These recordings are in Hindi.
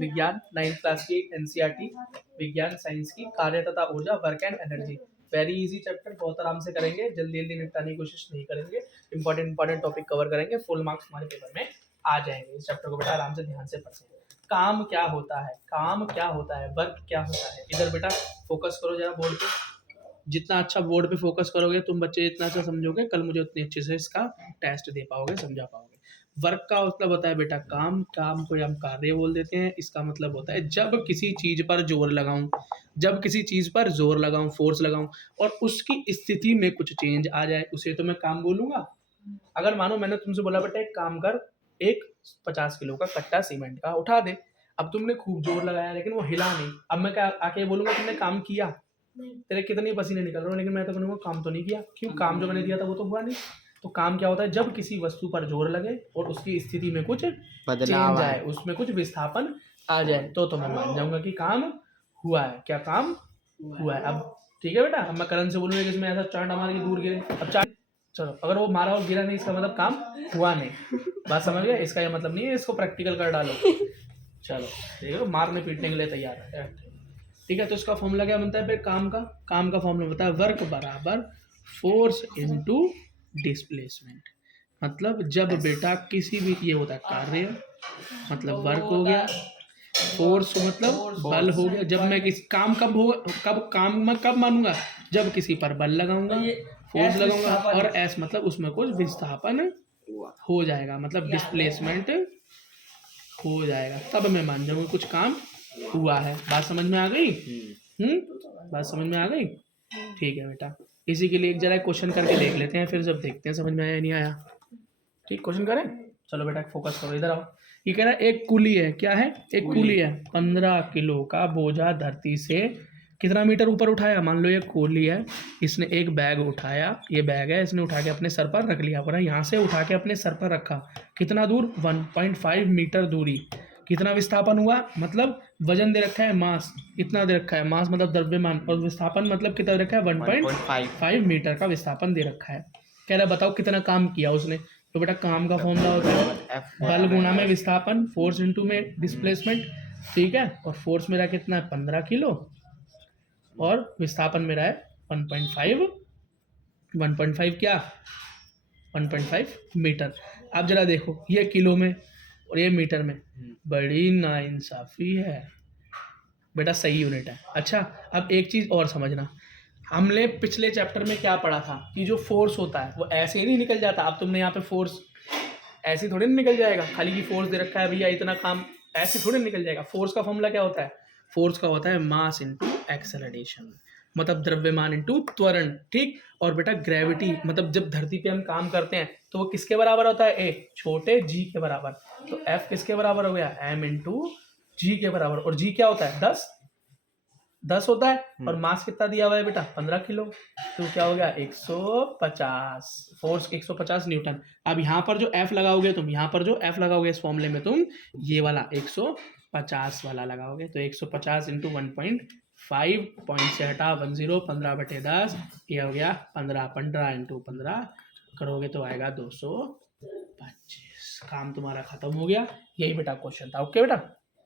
विज्ञान 9th क्लास की एनसीईआरटी विज्ञान साइंस की कार्य तथा ऊर्जा work and energy. Very easy chapter, बहुत आराम से करेंगे, जल्दी जल्दी निपटाने की कोशिश नहीं करेंगे, इंपॉर्टेंट टॉपिक कवर करेंगे, फुल मार्क्स हमारे पेपर में आ जाएंगे। इस चैप्टर को बेटा आराम से ध्यान से पढ़ेंगे। काम क्या होता है, काम क्या होता है, वर्क क्या होता है, इधर बेटा फोकस करो जरा बोर्ड पे। जितना अच्छा बोर्ड पे फोकस करोगे तुम बच्चे, जितना अच्छा समझोगे, कल मुझे उतनी अच्छे से इसका टेस्ट दे पाओगे, समझा पाओगे। वर्क का मतलब होता है बेटा काम, काम को हम कार्य बोल देते हैं। इसका मतलब होता है जब किसी चीज पर जोर लगाऊं, जब किसी चीज पर जोर लगाऊं, फोर्स लगाऊं और उसकी स्थिति में कुछ चेंज आ जाए, उसे तो मैं काम बोलूंगा। अगर मानो मैंने तुमसे बोला बेटा एक काम कर, एक 50 किलो का कट्टा सीमेंट का उठा दे। अब तुमने खूब जोर लगाया लेकिन वो हिला नहीं, अब मैं क्या आके बोलूंगा तुमने काम किया? तेरे कितने पसीने निकल रहे हो, लेकिन मैं तो कहूँगा काम तो नहीं किया। क्यों? काम जो मैंने दिया था वो तो हुआ नहीं। तो काम क्या होता है? जब किसी वस्तु पर जोर लगे और उसकी स्थिति में कुछ चेंज आए, उसमें कुछ विस्थापन आ जाए, तो मैं मान जाऊंगा कि काम हुआ है। क्या काम हुआ है? अब ठीक है बेटा, अब मैं करण से बोलूंगा कि इसमें ऐसा चांटा मार के दूर गिरे। अब चांट, चलो अगर वो मारा और गिरा नहीं, इसका मतलब काम हुआ नहीं। बात समझ गए? इसका ये मतलब नहीं है इसको प्रैक्टिकल कर डालो। चलो ठीक है, मारने पीटने के लिए तैयार है। ठीक है, तो इसका फॉर्मूला क्या बनता है फिर? काम का फॉर्मूला बनता है वर्क बराबर फोर्स इनटू डिस्प्लेसमेंट। मतलब जब बेटा किसी भी, ये होता है कार्य मतलब वर्क हो गया, फोर्स मतलब बल हो गया। जब मैं किसी काम कब होगा, कब काम मैं कब मानूंगा? जब किसी पर बल लगाऊंगा, फोर्स लगाऊंगा, और एस मतलब उसमें कुछ विस्थापन हो जाएगा, मतलब डिस्प्लेसमेंट हो जाएगा, तब मैं मान जाऊंगा कुछ काम हुआ है। बात समझ में आ गई? बात समझ में आ गई? ठीक है बेटा, इसी के लिए एक जरा क्वेश्चन करके देख लेते हैं, फिर जब देखते हैं समझ में आया या नहीं आया। ठीक, क्वेश्चन करें? चलो बेटा फोकस करो, इधर आओ। ये कह रहा है एक कुली है। क्या है? एक कुली है। 15 किलो का बोझा धरती से कितना मीटर ऊपर उठाया? मान लो ये कुली है, इसने एक बैग उठाया, ये बैग है, इसने उठा के अपने सर पर रख लिया, पूरा यहाँ से उठा के अपने सर पर रखा। कितना दूर? 1.5 मीटर दूरी। कितना विस्थापन हुआ? मतलब वजन दे रखा है, मास इतना दे रखा है, मास मतलब द्रव्यमान, और विस्थापन मतलब कितना दे रखा है? 1.5 मीटर का विस्थापन दे रखा है। कह रहा है बताओ कितना काम किया उसने। तो बेटा काम का फॉर्मूला होता है बल गुणा में विस्थापन, फोर्स इनटू में डिस्प्लेसमेंट। ठीक है, और फोर्स मेरा कितना है? 15 किलो, और विस्थापन मेरा है 1.5 क्या? 1.5 मीटर। अब जरा देखो, ये किलो में और ये मीटर में, बड़ी नाइंसाफी है बेटा, सही यूनिट है। अच्छा, अब एक चीज और समझना, हमने पिछले चैप्टर में क्या पढ़ा था कि जो फोर्स होता है वो ऐसे ही नहीं निकल जाता। अब तुमने यहाँ पे फोर्स ऐसे थोड़ी निकल जाएगा, खाली की फोर्स दे रखा है भैया इतना काम, ऐसे थोड़ी निकल जाएगा। फोर्स का फॉर्मूला क्या होता है? फोर्स का होता है मास इनटू एक्सेलरेशन, मतलब द्रव्यमान इनटू त्वरण। ठीक, और बेटा ग्रेविटी मतलब जब धरती पे हम काम करते हैं तो वो किसके बराबर होता है? ए छोटे जी के बराबर। तो एफ किसके बराबर हो गया? एम इंटू जी के बराबर। और जी क्या होता है? 10 होता है। और मास कितना दिया हुआ है बेटा? 15 किलो। तो क्या हो गया? 150 फोर्स, 150 न्यूटन। अब यहाँ पर जो F लगाओगे तुम, यहाँ पर जो F लगाओगे इस फॉर्मूले में, तुम ये वाला 150 वाला लगाओगे। तो 150 इंटू 1.5 पॉइंट से हटा 10, 15/10, ये हो गया 15 इंटू 15 करोगे तो आएगा 225। काम तुम्हारा खत्म हो गया। यही बेटा क्वेश्चन था। ओके बेटा।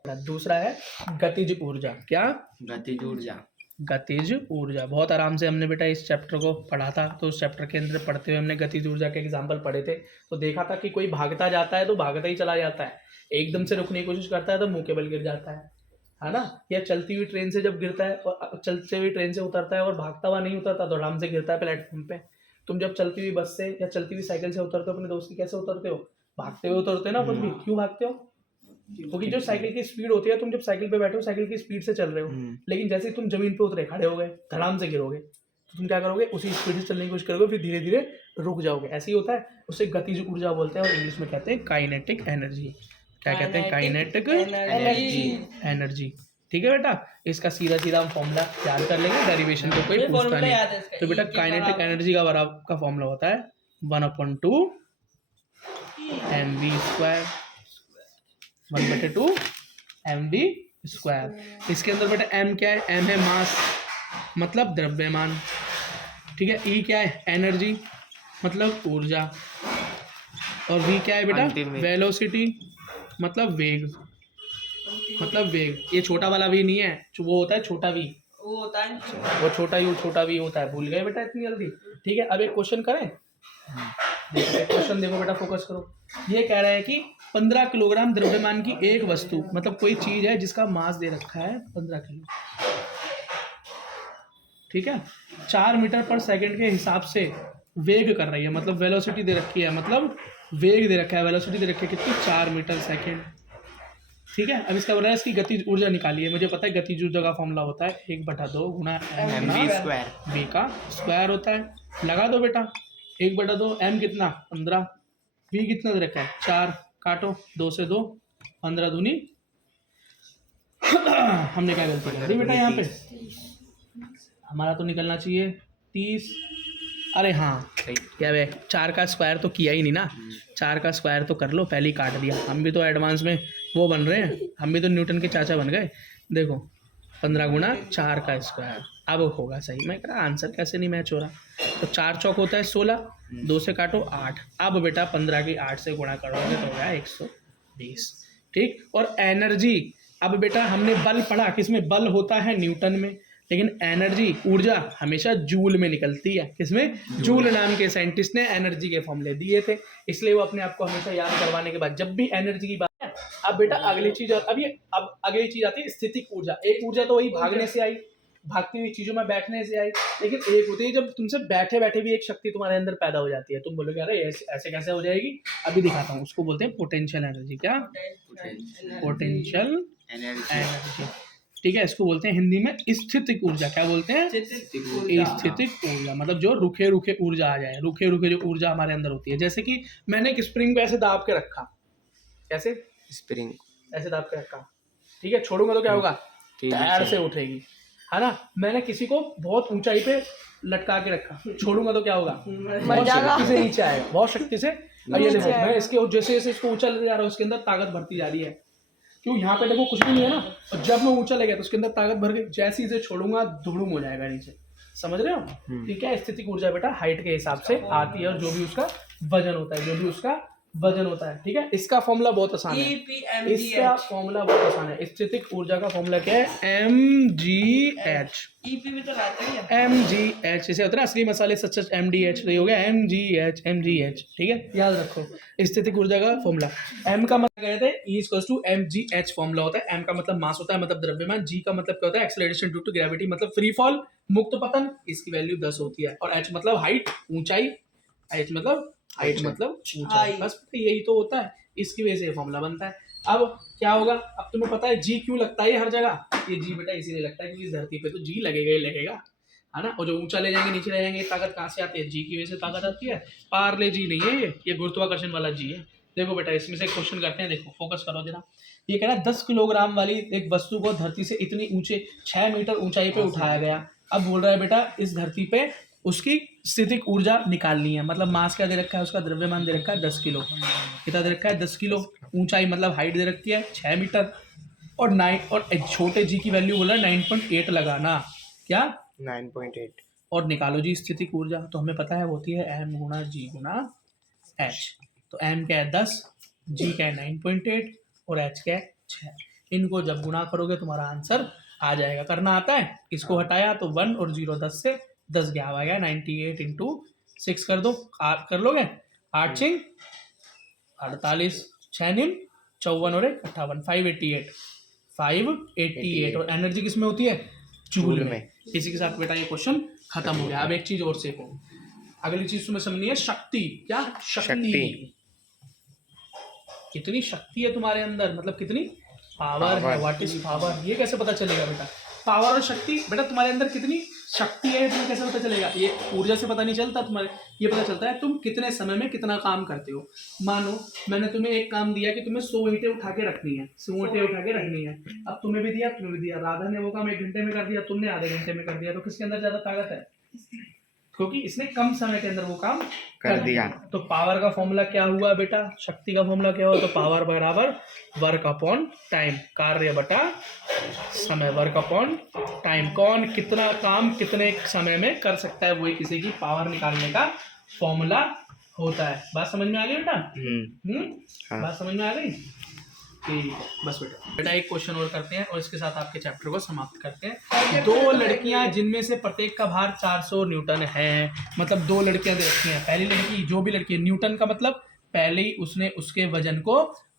दूसरा है गतिज ऊर्जा। क्या? गतिज ऊर्जा। गतिज ऊर्जा बहुत आराम से हमने बेटा इस चैप्टर को पढ़ा था। तो उस चैप्टर के अंदर पढ़ते हुए हमने गतिज ऊर्जा के एग्जाम्पल पढ़े थे। तो देखा था कि कोई भागता जाता है तो भागता ही चला जाता है, एकदम से रुकने की कोशिश करता है तो मुंह के बल गिर जाता है ना। या चलती हुई ट्रेन से जब गिरता है और चलती हुई ट्रेन से उतरता है और भागता हुआ नहीं उतरता तो आराम से गिरता है प्लेटफॉर्म पे। तुम जब चलती हुई बस से या चलती हुई साइकिल से उतरते हो अपने दोस्त की, कैसे उतरते हो? भागते हुए उतरते हो ना अपन भी। क्यों भागते हो? क्योंकि जो साइकिल की स्पीड होती है, तुम जब साइकिल पे बैठे हो साइकिल की स्पीड से चल रहे हो, लेकिन जैसे ही तुम जमीन पे उतरे, खड़े हो गए, धड़ाम से गिरोगे, तो तुम क्या करोगे? उसी स्पीड से चलने की कोशिश करोगे, फिर धीरे धीरे रुक जाओगे। ऐसे ही होता है, उसे गतिज ऊर्जा बोलते हैं और इंग्लिश में कहते हैं काइनेटिक एनर्जी। क्या कहते हैं? Kinetic energy. ठीक है बेटा, इसका सीधा सीधा हम फॉर्मूला याद कर लेंगे, डेरिवेशन को कोई पूछता नहीं। तो बेटा काइनेटिक एनर्जी का फॉर्मूला होता है 1/2 mv², 1/2 mv²। इसके अंदर बेटा m क्या है? m है मास मतलब द्रव्यमान। ठीक है, e क्या है? एनर्जी मतलब ऊर्जा। और v क्या है बेटा? वेलोसिटी मतलब वेग। मतलब वेग। ये छोटा वाला वी नहीं है, वो होता है छोटा वी, वो होता है वो छोटा वी होता है। भूल गए बेटा इतनी जल्दी? ठीक है, अब एक क्वेश्चन करें। क्वेश्चन देखो बेटा, फोकस करो। ये कह रहा है कि 15 किलोग्राम द्रव्यमान की एक वस्तु, मतलब कोई चीज है जिसका मास दे रखा है 15 किलो, ठीक है, 4 मीटर पर सेकंड के हिसाब से वेग कर रही है, मतलब वेलोसिटी दे रखी है, मतलब वेग दे रखा है, वेलोसिटी दे रखी है कितनी, 4 मीटर सेकंड, ठीक है। अब इसका बोल रहा है इसकी गतिज ऊर्जा निकालिए। मुझे पता है गतिज ऊर्जा का फॉर्मूला होता है 1/2 गुना एम स्क्वायर, वी का स्क्वायर होता है। लगा दो बेटा, 1/2, एम कितना 15, वी कितना दे रखा है 4, काटो 2 से 2, 15 दूनी हमने क्या गलती कर दी बेटा यहाँ पे, हमारा तो निकलना चाहिए 30। अरे हाँ क्या वे 4 का स्क्वायर तो किया ही नहीं ना, 4 का स्क्वायर तो कर लो, पहले ही काट दिया। हम भी तो एडवांस में वो बन रहे हैं, हम भी तो न्यूटन के चाचा बन गए। देखो 15 गुना 4 का स्क्वायर, अब होगा सही। मैं कह रहा आंसर कैसे नहीं मैच हो रहा। तो 4 चौक होता है 16, 2 से काटो 8। अब बेटा 15 की 8 से गुणा करोगे तो हो गया 120, ठीक। और एनर्जी, अब बेटा हमने बल पढ़ा, किसमें बल होता है न्यूटन में, लेकिन एनर्जी ऊर्जा हमेशा जूल में निकलती है। किसमें? जूल नाम के साइंटिस्ट ने एनर्जी के फॉर्मूले दिए थे, इसलिए वो अपने आप को हमेशा याद करवाने के बाद जब भी एनर्जी की बात है। अब बेटा अगली चीज, अब अगली चीज आती है स्थितिक ऊर्जा। एक ऊर्जा तो वही भागने से आई, भागती हुई चीजों में बैठने से आई, लेकिन एक होती है जब तुमसे बैठे बैठे भी एक शक्ति तुम्हारे अंदर पैदा हो जाती है। तुम बोलोगे अरे ऐसे कैसे हो जाएगी, अभी दिखाता हूँ। उसको बोलते हैं पोटेंशियल एनर्जी। क्या? पोटेंशियल एनर्जी, ठीक है। इसको बोलते हैं हिंदी में स्थितिक ऊर्जा। क्या बोलते हैं? स्थितिक ऊर्जा, मतलब जो रुके रुके ऊर्जा आ जाए, रुके रुके जो ऊर्जा हमारे अंदर होती है। जैसे कि मैंने एक स्प्रिंग को ऐसे दाब के रखा, कैसे स्प्रिंग ऐसे दाब के रखा, ठीक है, छोड़ूंगा तो क्या होगा, तैर से उठेगी, है ना। मैंने किसी को बहुत ऊंचाई पे लटका के रखा, छोड़ूंगा तो क्या होगा, बहुत शक्ति से नीचे आएगा, बहुत शक्ति से। अब ये देखो मैं इसके जैसे जैसे इसको ऊंचा ले जा रहा हूँ, उसके अंदर ताकत बढ़ती जा रही है, क्यों, यहाँ पे देखो कुछ भी नहीं है ना, और जब मैं ऊंचा ले गया तो उसके अंदर ताकत भर गई, जैसे इसे छोड़ूंगा धुड़ुम हो जाएगा नीचे। समझ रहे हो? ठीक है, स्थितिक ऊर्जा बेटा हाइट के हिसाब से आती है, और जो भी उसका वजन होता है, जो भी उसका वजन होता है, ठीक है। इसका फॉर्मूला बहुत आसान है, इसका फॉर्मूला बहुत आसान है। स्थितिक ऊर्जा का फॉर्मूला क्या है? mgh। mgh इसे होता है ना असली मसाले सच mdh, तो ये हो गया mgh, ठीक है, याद रखो स्थितिक ऊर्जा का फॉर्मूला। m का मतलब कहते हैं E = mgh फॉर्मूला होता है। m का मतलब मास होता है, मतलब द्रव्यमान। g का मतलब क्या होता है? एक्सेलरेशन ड्यू टू ग्रेविटी, मतलब फ्री फॉल, मुक्त पतन। इसकी वैल्यू 10 होती है। और h मतलब हाइट, ऊंचाई, h मतलब हाइट मतलब ऊंचाई, बस यही तो होता है, इसकी वजह से ये फॉर्मूला बनता है। अब क्या होगा, अब तुम्हें पता है जी क्यों लगता है हर जगह, ये जी बेटा इसीलिए लगता है क्योंकि इस धरती पे तो जी लगेगा ही लगेगा, है ना। और जो ऊंचा ले जाएंगे नीचे ले जाएंगे, ताकत कहाँ से आती है? जी की वजह से ताकत आती है। पार्ले जी नहीं है, ये गुरुत्वाकर्षण वाला जी है। देखो बेटा इसमें से क्वेश्चन करते हैं, देखो फोकस करो जरा। ये कह रहा है 10 किलोग्राम वाली एक वस्तु को धरती से इतनी ऊंचे 6 मीटर ऊंचाई पे उठाया गया। अब बोल रहा है बेटा इस धरती पे उसकी स्थितिक ऊर्जा निकालनी है, मतलब मास क्या दे रखा है उसका, द्रव्यमान दे रखा है 10 किलो। कितना दे रखा है? 10 किलो। ऊंचाई मतलब हाइट दे रखी है 6 मीटर, और 9, और छोटे जी की वैल्यू बोला 9.8 लगाना। क्या? 9.8। और निकालो जी स्थितिक ऊर्जा, तो हमें पता है होती है m गुणा g गुणा h। तो m क्या है 10, g क्या है 9.8, और h क्या है 6। इनको जब गुणा करोगे तुम्हारा आंसर आ जाएगा। करना आता है? इसको हटाया तो 1 और 0 10 से 10 गया आ गया 98 इंटू 6 कर दो, कर लोगे? 8 6 48, 6 निम 54 और 1 58, 588। और एनर्जी किस में होती है? जूल में। इसी के साथ बेटा ये क्वेश्चन खत्म हो गया। अब एक चीज और सीखो, अगली चीज तुम्हें समझनी है शक्ति। क्या? शक्ति। कितनी शक्ति है तुम्हारे अंदर, मतलब कितनी पावर है। What is power? ये कैसे पता चलेगा बेटा? पावर और शक्ति, बेटा तुम्हारे अंदर कितनी शक्ति है तुम्हें कैसे पता चलेगा? ये ऊर्जा से पता नहीं चलता तुम्हारे, ये पता चलता है तुम कितने समय में कितना काम करते हो। मानो मैंने तुम्हें एक काम दिया कि तुम्हें 100 ईंटें उठा के रखनी है, 100 ईंटें उठा के रखनी है। अब तुम्हें भी दिया, राधा ने वो काम 1 घंटे में कर दिया, तुमने आधे घंटे में कर दिया, तो किसके अंदर ज्यादा ताकत है? क्योंकि इसने कम समय के अंदर वो काम कर दिया। तो पावर का फॉर्मूला क्या हुआ बेटा? शक्ति का फॉर्मूला क्या हुआ? तो पावर बराबर वर्क अपॉन टाइम, कार्य बटा समय, वर्क अपॉन टाइम। कौन कितना काम कितने समय में कर सकता है, वही किसी की पावर निकालने का फॉर्मूला होता है। बात समझ में आ गई बेटा? हाँ। बात समझ में आ गई? ठीक है, बस बेटा एक क्वेश्चन और करते हैं और इसके साथ आपके चैप्टर को समाप्त करते हैं। दो लड़कियां जिनमें से प्रत्येक का भार 400 न्यूटन है, मतलब दो लड़कियां दे रखी हैं। पहली लड़की, जो भी लड़की है, न्यूटन का मतलब पहले ही उसने उसके वजन को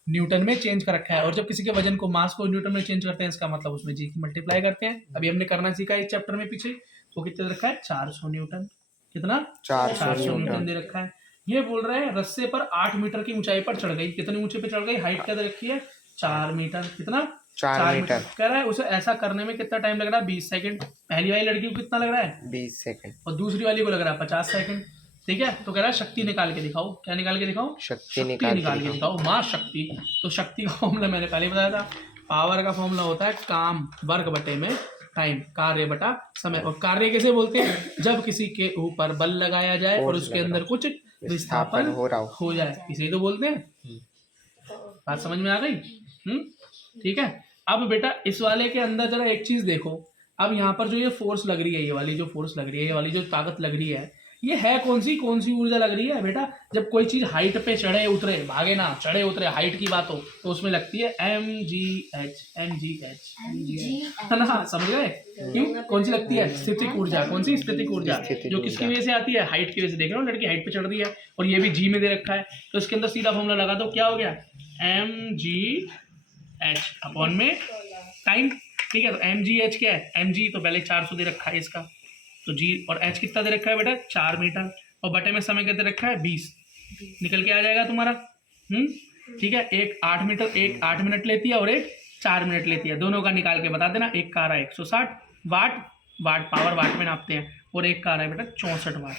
न्यूटन में चेंज कर रखा है, और जब किसी के वजन को, मास को न्यूटन में चेंज करते हैं, इसका मतलब उसमें जी की मल्टीप्लाई करते हैं। अभी हमने करना सीखा इस चैप्टर में पीछे, तो कितना दे रखा है, 400 न्यूटन। कितना, 400 न्यूटन दे रखा है। ये बोल रहे हैं रस्से पर 8 मीटर की ऊंचाई पर चढ़ गई। कितनी ऊंचाई पे चढ़ गई, हाइट क्या दे रखी है, 4 मीटर। कितना, 4 मीटर। कह रहा है उसे ऐसा करने में कितना टाइम लग रहा है, 20 सेकंड। पहली वाली लड़की को कितना लग रहा है, 20 सेकंड, और दूसरी वाली को लग रहा है 50 सेकंड। ठीक है, तो कह रहा है शक्ति निकाल के दिखाओ। क्या निकाल के दिखाओ, शक्ति निकाल के दिखाओ, मास शक्ति। तो शक्ति का फॉर्मूला मैंने पहले बताया था, पावर का फॉर्मूला होता है काम वर्ग बटे में टाइम, कार्य बटा समय। और कार्य कैसे बोलते हैं, जब किसी के ऊपर बल लगाया जाए और उसके अंदर कुछ विस्थापन हो जाए, इसे तो बोलते हैं। बात समझ में आ गई? ठीक है। अब बेटा इस वाले के अंदर जरा एक चीज देखो। अब यहाँ पर जो ये फोर्स लग रही है, ये वाली जो फोर्स लग रही है, ये वाली जो ताकत लग रही है कौन सी ऊर्जा लग रही है बेटा? जब कोई चीज हाइट पे चढ़े उतरे, भागे ना, चढ़े उतरे, हाइट की बात हो तो उसमें लगती है mgh, है ना, समझ गए? क्यों, कौन सी लगती है, स्थितिक ऊर्जा। कौन सी, स्थितिक ऊर्जा, जो किसकी वजह से आती है, हाइट की वजह से। देख रहे हो लड़की हाइट पे चढ़ रही है, और ये भी जी में दे रखा है, तो इसके अंदर सीधा फॉर्मूला लगा दो, क्या हो गया, mgh अपॉन में टाइम। ठीक है, तो mgh क्या है, mg तो पहले 400 दे रखा है इसका, तो g और h कितना दे रखा है बेटा, 4 मीटर, और बटे में समय कितना दे रखा है, 20। निकल के आ जाएगा तुम्हारा। ठीक है, एक 8 मीटर, एक 8 मिनट लेती है और एक 4 मिनट लेती है। दोनों का निकाल के बता देना। एक का आ रहा है 160 वाट, पावर वाट में नापते हैं, और एक का आ रहा है बेटा 64 वाट।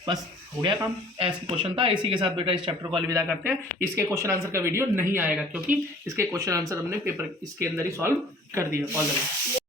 बस हो गया काम। ऐसा क्वेश्चन था। इसी के साथ बेटा इस चैप्टर को अलविदा करते हैं। इसके क्वेश्चन आंसर का वीडियो नहीं आएगा, क्योंकि इसके क्वेश्चन आंसर हमने पेपर इसके अंदर ही सॉल्व कर दिया। All the best.